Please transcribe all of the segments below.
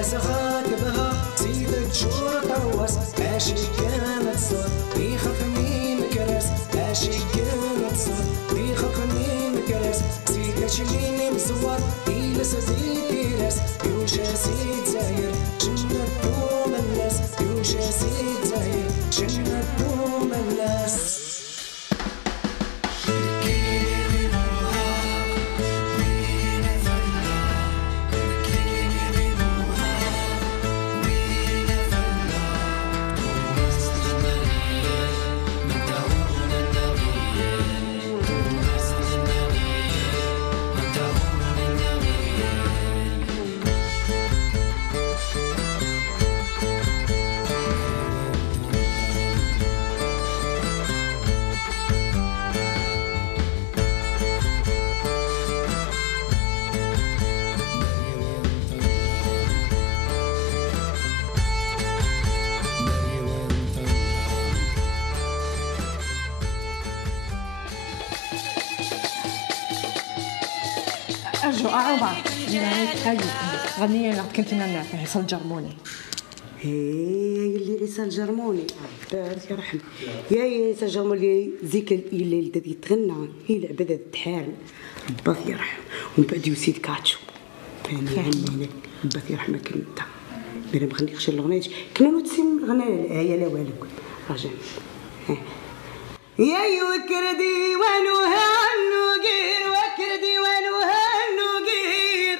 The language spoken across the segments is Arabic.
الناس غاكبها سيدك شور تروس ماشي كانت صوت بيخاف من كراس ماشي كانت صوت بيخاف من كراس سيدك شليني مزور إلى سيدي راس يوشا سيد زاير جنة دوم الناس يوشا سيد زاير جنة دوم الناس. أرجو عمر غنية لك كنت أنا عيسى الجرموني. هي اللي عيسى الجرموني بارك يرحم يا عيسى الجرموني زيك اللي الذي يتغنى هي العبادة تحارم رباه يرحم ومن بعد يوسيد كاتشو ثاني عمي رباه يرحمك انت ما نغنيكش الاغنيه كنا نتسم غنى هي لا والو رجع يا يوكردي وانو هالنوغير وكردي وانو هالنوغير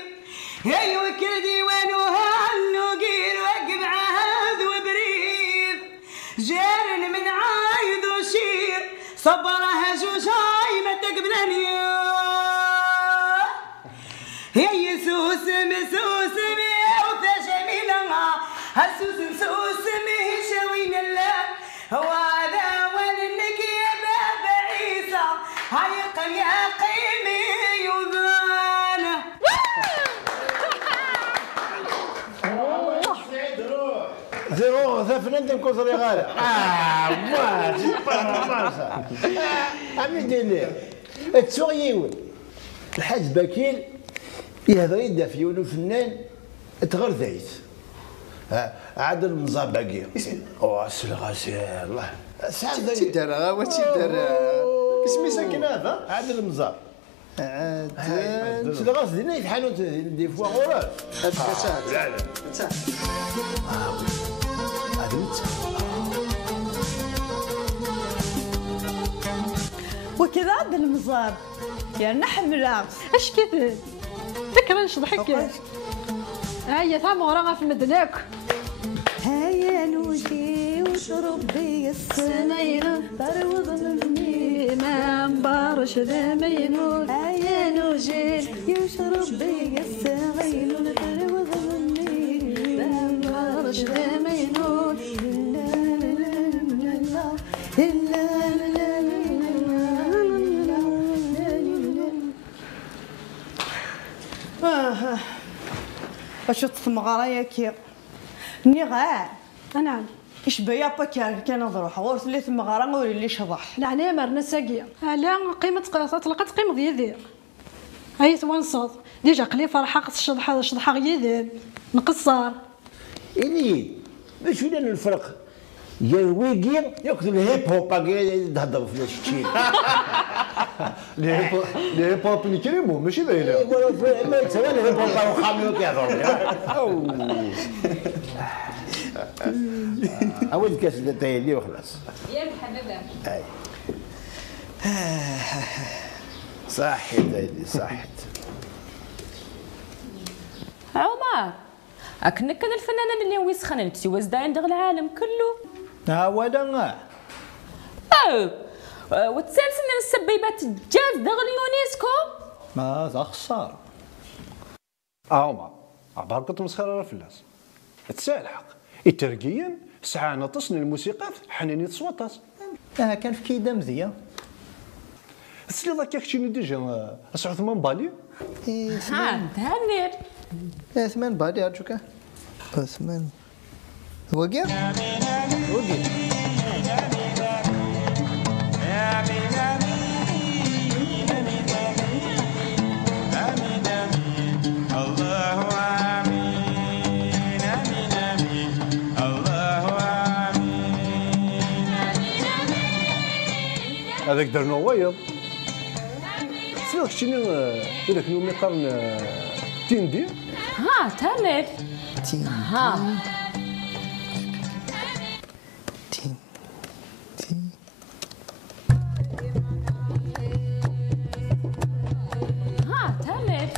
يا يوكردي وانو هالنوغير وقب عهد وبريد جارن من عايد وشير صبرها جوجاي ما تقبلني يا يسوس مسوسمي وتجميلها هسوس مسوسمي شوين الله هو هاي يا قيمي يوذانا زيرو ذا فنان كوزري غالي ما عمي دير ليه تسوغيون الحاج بكيل يهضر يدا في ولو فنان تغير ذايت عاد المزاب باقي الغاسي الله سعد تدار واتي دار اسمي ساكن هذا عاد المزار عاد الغاز ديالنا يفحالوا دي فوا غوراس هذا وكذا عند المزار يا نحملها اش كذا فكرة نشضحك هيا ثم وراها في المدناك هيا نوجي وشرب بي السنين تروض الجنين ما مبارش ذمينون هيا نوجي وشرب بي السنين تروض الجنين ما مبارش ذمينون باش تثمغ رايك نغا نعم ايش بيا با كان نروح غورت اللي ثم غرا ولا اللي شضح لا عليه مرنا ساقيه على قيمه طلقت قيمه يذير هاي توانصاد ديجا قلي فرحه الشضحه يذير نقصار إلي باش وين الفرق يا الويجي ياكل الهيب هوب تهضر في الشيء الهيب هوب اللي كريمو ماشي باينه ما تسوى الهيب هوب وخامي كيهضروا أول كاس تايلي وخلاص يا الحبابة أي صحت هذه صحت عمر أكنك كان الفنانة اللي هو يسخن نفسي وزدان دغ العالم كله ولا وتسلسل من السبيبات الجاز دغ اليونسكو ما ذا خسارة عمر عبارة تمسخر الفلاس تسال حق الترقيا ساعة نطسن الموسيقات حنيني تصوتات كان في كيدا مزيان السلي ذاك كشي ديجا اسعود ثمان بالي ها تهنير 8 بالي ارجوك 8 وقع هذاك درنا وايض. سيرك شنو إذا كانوا ميقارن تندي. ها تامر. ها. ها تامر.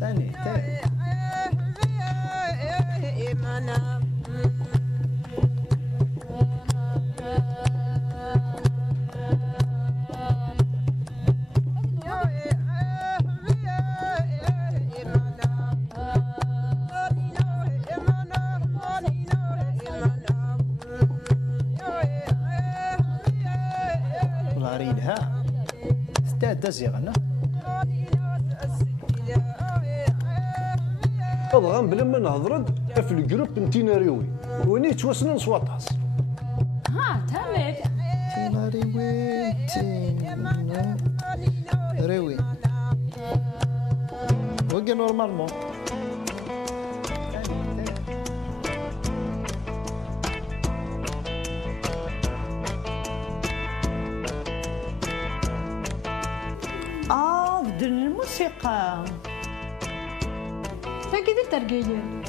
ثاني والعريلها استعد زيغنا أضغم بلا ما نهضرد في الجروب نتينا ريوي وني توسنا نصواطاس. ها تامر. تينا ريوي تينا ريوي وقع نورمالمون. بدل الموسيقى. هكذا الترقية.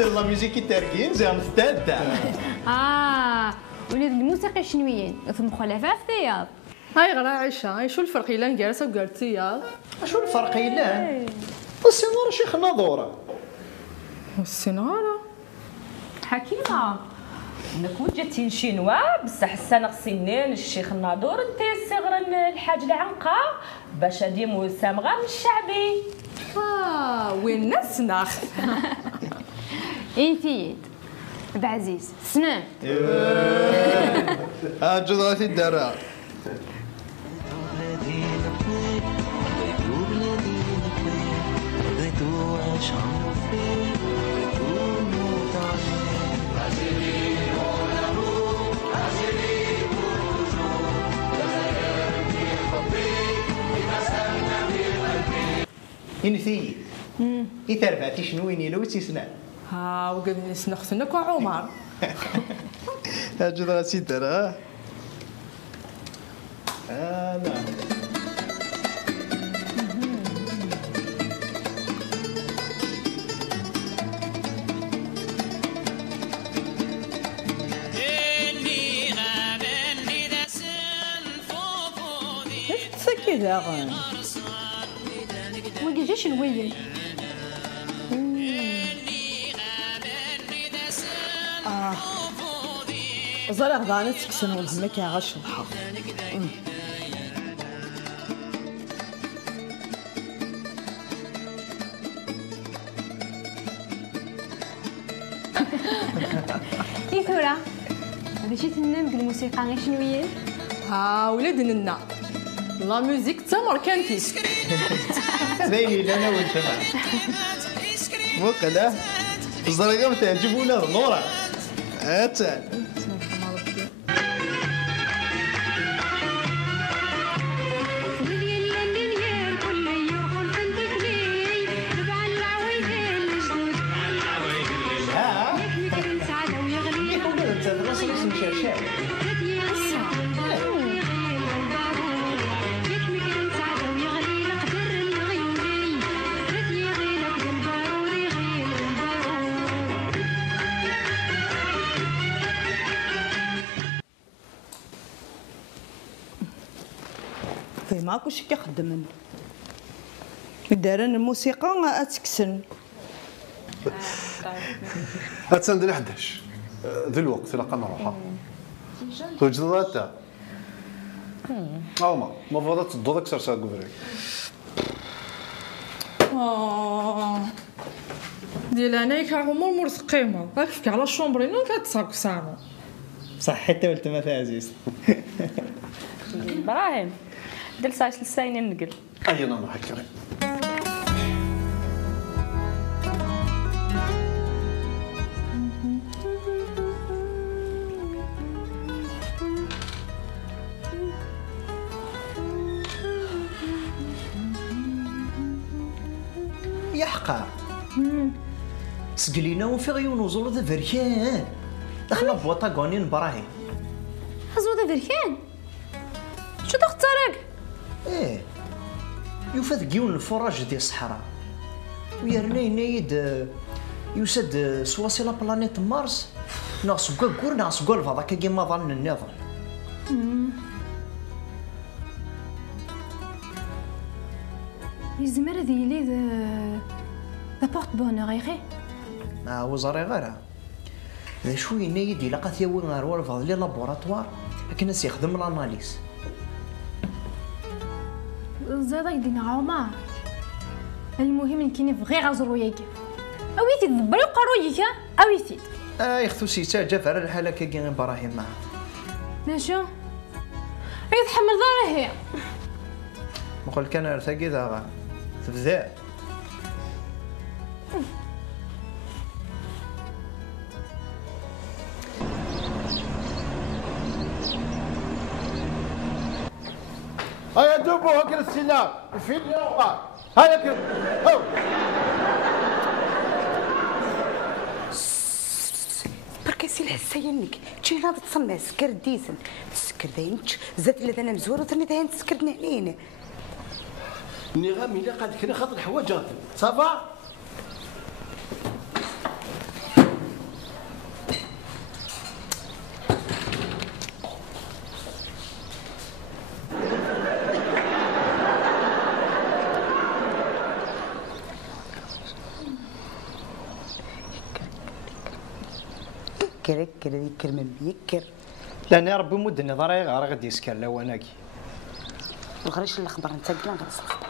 لا ميوزيك تاركين زي مستعدة. ولاد الموسيقى شنويين في مخالفة في الثياب. هاي غير عايشة. هاي شو الفرق إلا جالسة وقالتي شو الفرق إلا السينارة شيخ ناظورة السينارة حكيمة نكون جاتين شينوا بصح السنة سنين الشيخ الناظور انت صغر الحاج العنقة باش هادي مسامغة من الشعبي. وين الناس ناخ. انتيد بعزيز سنان. جدغاتي الدراء. إنثي إثرفاتي شنو وين يلو تيسنان. وقد نسنخسنك وعمر. جدغا سيدر نعم. كذا غن وقيجي شنويين. زرع ضانت تكسن ولهمك يا غش الحق. اي ثورة ماشي تنام الموسيقى غير شنويين. ولاد ننا لا ميوزيك تمر كانتيس. زي انا والشباب وقلا الزرقاء ما تعجبونا نورا هاتان. ماكوش كيخدمن دارن الموسيقى اتكسن اتسند 11 ذي الوقت لا نروحها توجد انت هاهما ما فضلت تضو داك سرسا كبري ديال انايا عمر مرثقيمه كيف على الشومبرينو كتصاكسانو صح حتى ولت ما عزيز ابراهيم دير سايس لساين نقل اي انا حكري يا حقا سجلينا وفي غيون وزول ذا فركان دخلنا بواطا قوانين براهيم هزو ذا بركان شو تختارك ايه يوفاد كيون الفراج ديال الصحراء ويرنا ينايد يوسد سواسي لا بلانيت مارس ناقص كور ناقص كول فضا كيما ظن النظام يزمر ذي لي ذا بورت بونور يغي وزاري غيرها ذا شوي ينايد إلا قات يوي غير والفض لي لابوراتوار لكن الناس يخدم الاناليز زادا يدينا عمر المهم كاين في غير غزرو ياكي اويتي تدبري قرويك اويتي يختو سيتا جا فعلا الحاله كي ابراهيم معاه ناشو يتحمل ضرهي نقول كان ارتقي ذا تبدا هيا دوبو هاك السينار فين يوقع هيا كل هو برك سي الحساينك تجي ناض تصنع سكر ديسن السكر داينش زاد الا انا مزور وثاني داين سكرنا علينا النغام الا قاد كنا خاطر الحوايج صافا كر يكر من بيكر لان يا ربي مدني ضري غير غادي يسكر لا واناكي الغريش الخضر انت كلا غرس الخضر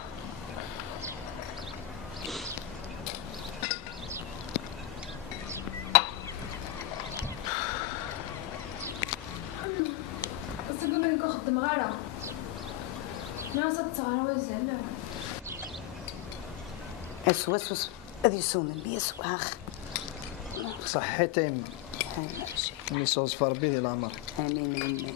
اصلا ما نكون خدم غيرها ناس تصغر وزعل اسوس هذه سومن بي اسواخ صحيتي يمي ميسوس فربي ديال العمر امين امين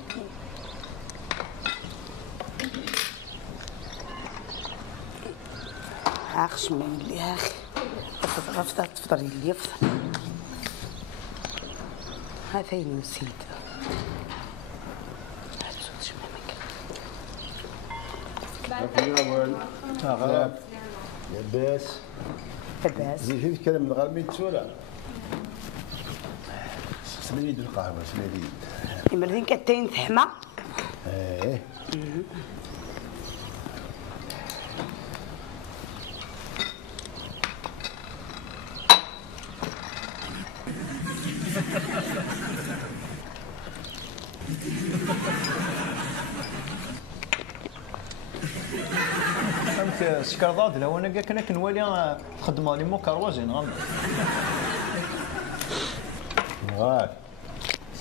اخش من اللي اخ تفطر اللي يفطر ها فين نسيت لاباس لاباس زيد كلام من غير ما يتسولى سميد القهوه سميد المردين كتاين تحمى ايه سكر ضاد لو انا كنا كنوالي خدمه لي مو كروازين غامض غاك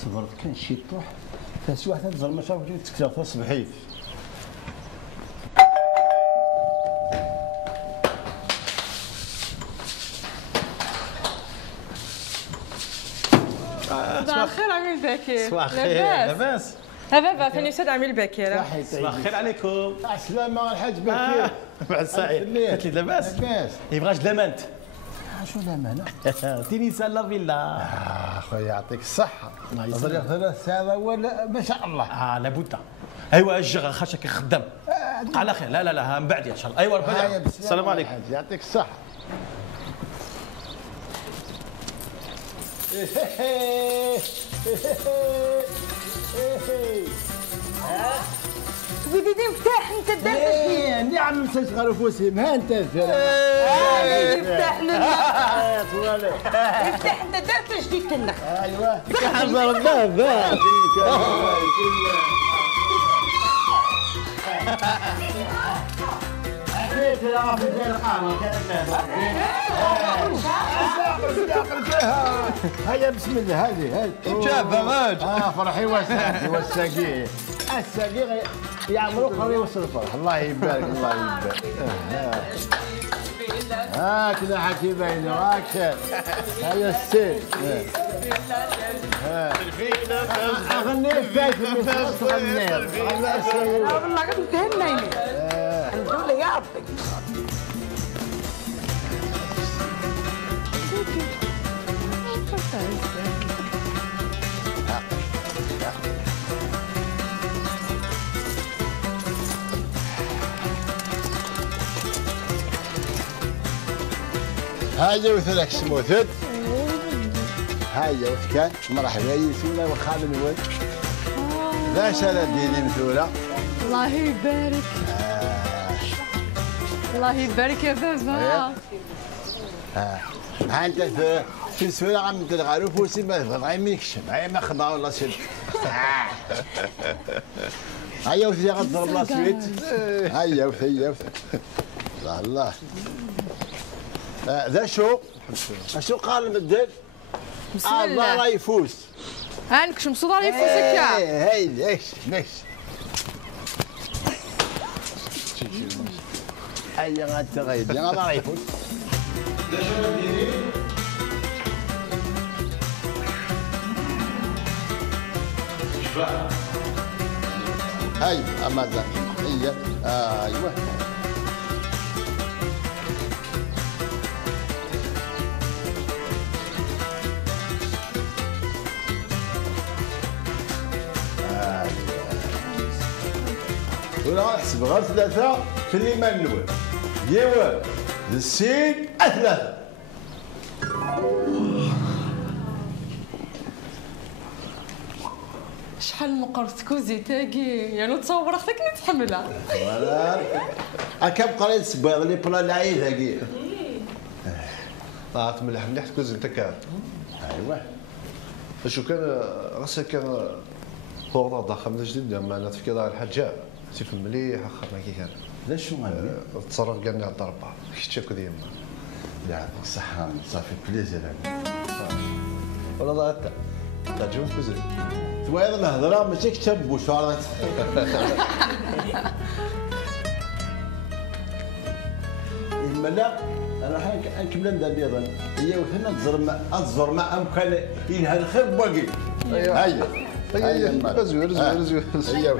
صبرت كان شي طوح فاس واحد تزر ما شاف جيت تكتب في الصبحيف صباح الخير عميل بكير صباح الخير لاباس هذا ثاني استاذ عميل بكير صباح الخير عليكم السلامة الحاج بكير مع السعيد قلت لي لاباس لاباس يبغاش لامانت شو الأمانة؟ تيني سالا فيلا خويا يعطيك الصحة نظري 3 ساعات ولا ما شاء الله لابد ايوا الجغ خاشك خدام على خير لا من بعد ان شاء الله ايوا ربي السلام عليكم يعطيك الصحة ودي مفتاح انت دار ايه نعم مسيت غرفوسهم ها انت يفتح لنا يفتح انت دار تجديد لنا ايوه حضر الباب هيا بسم الله هذه شافها ماج فرحي والساقي الساقي يعملوا قري وسط الفرح الله يبارك الله يبارك كذا حكي بيني هاك هيا السيد اغني الفايت غني والله قد انتهينا الحمد لله يا ربي هاي وثلك سموثد هاي وثكان مرحبا يسونا وخادم الولد لا سنة ديني مثولة الله يبارك الله يبارك يا بابا ها انت في السويلة عم تلغارو فوسي ما غاي منكش هاي ما خضع والله سيد هيا وثي غضرب لا سويت هيا وثي الله ذا شو قال المدل؟ بسم الله الله لا يفوز هانك مبسوط على يفوزك يا هاي ليش هيا غاد تغيب يا الله لا يفوز هاي أما ذا هي أيوه ولا احسب غير ثلاثة في اللي ما نوي ديوا السين ثلاثة شحال مقرت كوزي تاكي يعني تصور اختك نتحملها ولا اكم قريت سباغ لي بلا العيد هاكي تملح مليح تكوز انت كان ايوه شو كان غسل كان خورة ضخم من جديد لما نتفكر الحجاج سيف مليح اخر ما كي كان لا شو مالي تصرف كان على الضربة كيش تشاكو ديما لا يعطيك الصحة صافي بليزير ولا ضاعت تعجبك كوزي توايض الهضرة ماشي كتب وشارت الملا انا راح نكمل ندير بيضا هي وثنا تزور ما امكن ينهى الخير بواقي هيا زوير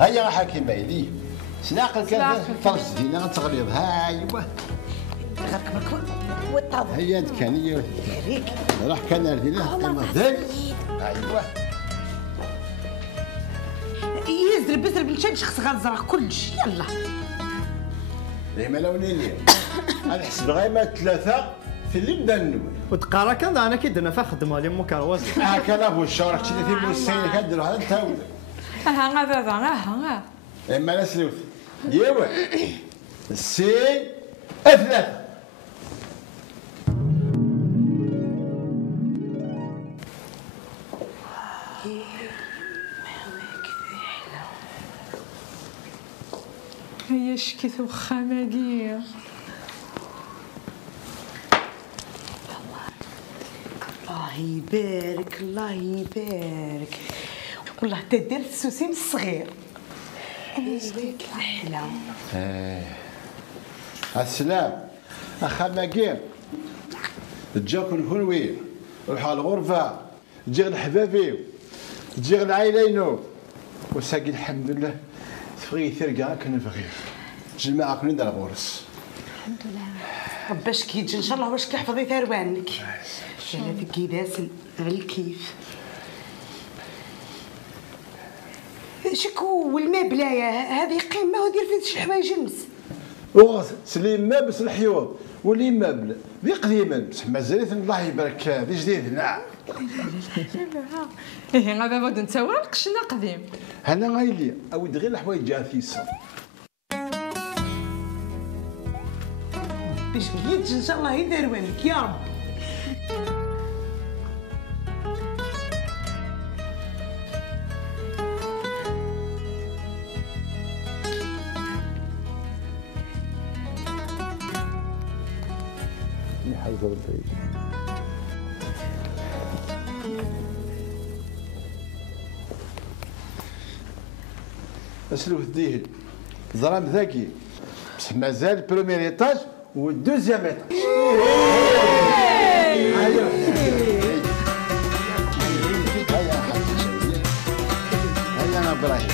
هيا حكيم بايدي سناقل كان فرس دينا غتغليظ ايوا هيا كان راح كان ردينا ذاك ايوا يزرب يزرب نشد شخص غنزرق كلش يلا ديما لوني انا نحسب غير ما ثلاثه في اللي بدا النوي وتقارا كان انا كيدنا فخدمه لي مكروز كان ابو الشارع كنتي في موسين كديروا هذا التاول ها بابا ها اما لا سلوث ديوا السين ثلاثه هي شكيت وخاماقية الله يبارك الله يبارك والله تدير السوسين الصغير هذيك احلى السلام اخا ماكير تجاكم الهنوي روحوا الغرفه تجي الحبابي تجي العائلينو وساقي الحمد لله تبغي ترقى كنبغي جماعة كلنا ندير غورس الحمد لله رباش كيجي ان شاء الله واش كيحفظي ثروانك ثلاث كيداس على الكيف شكو والماء بلايا هذه قيمه ودير فيه شي حوايج جنس سليم مابس الحيوط واللي مابل ذي قديما بصح مازالت الله يبارك ذي جديد نعم ايه غا بابا انت ورا القشنا قديم. انا غايلي اود غير الحوايج جا فيسا. باش بقيت ان شاء الله يدير والك يا رب. يحفظ ربي. اسلوب الديهل ظلام ذكي بس مازال بروميير ايطاج والدوزيام ايطاج. هيا انا ابراهيم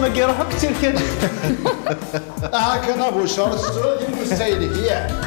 ما كيروحوا كثير كده. هاكا ابو شهر السعودي المستهلك ياك.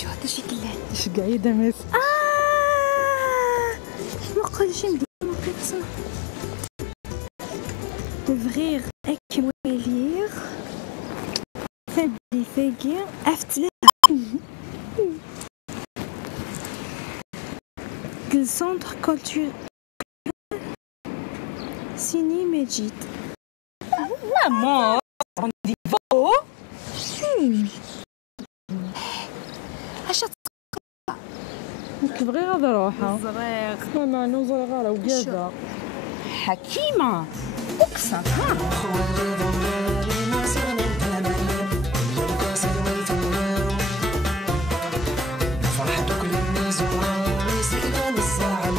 شو هذا شي كلان اش قاعده مس ما قالش ندير ما كنتصنع اوفرير اكمويلير سامبليفيغير افتلا السنتر كولتور سيني مجيد ماما رونديفو اش كبغي غادا روحها زريق ماما نوزر غالا وقاده حكيمه اقسم فرحتك للناس وراني سكينة الزعل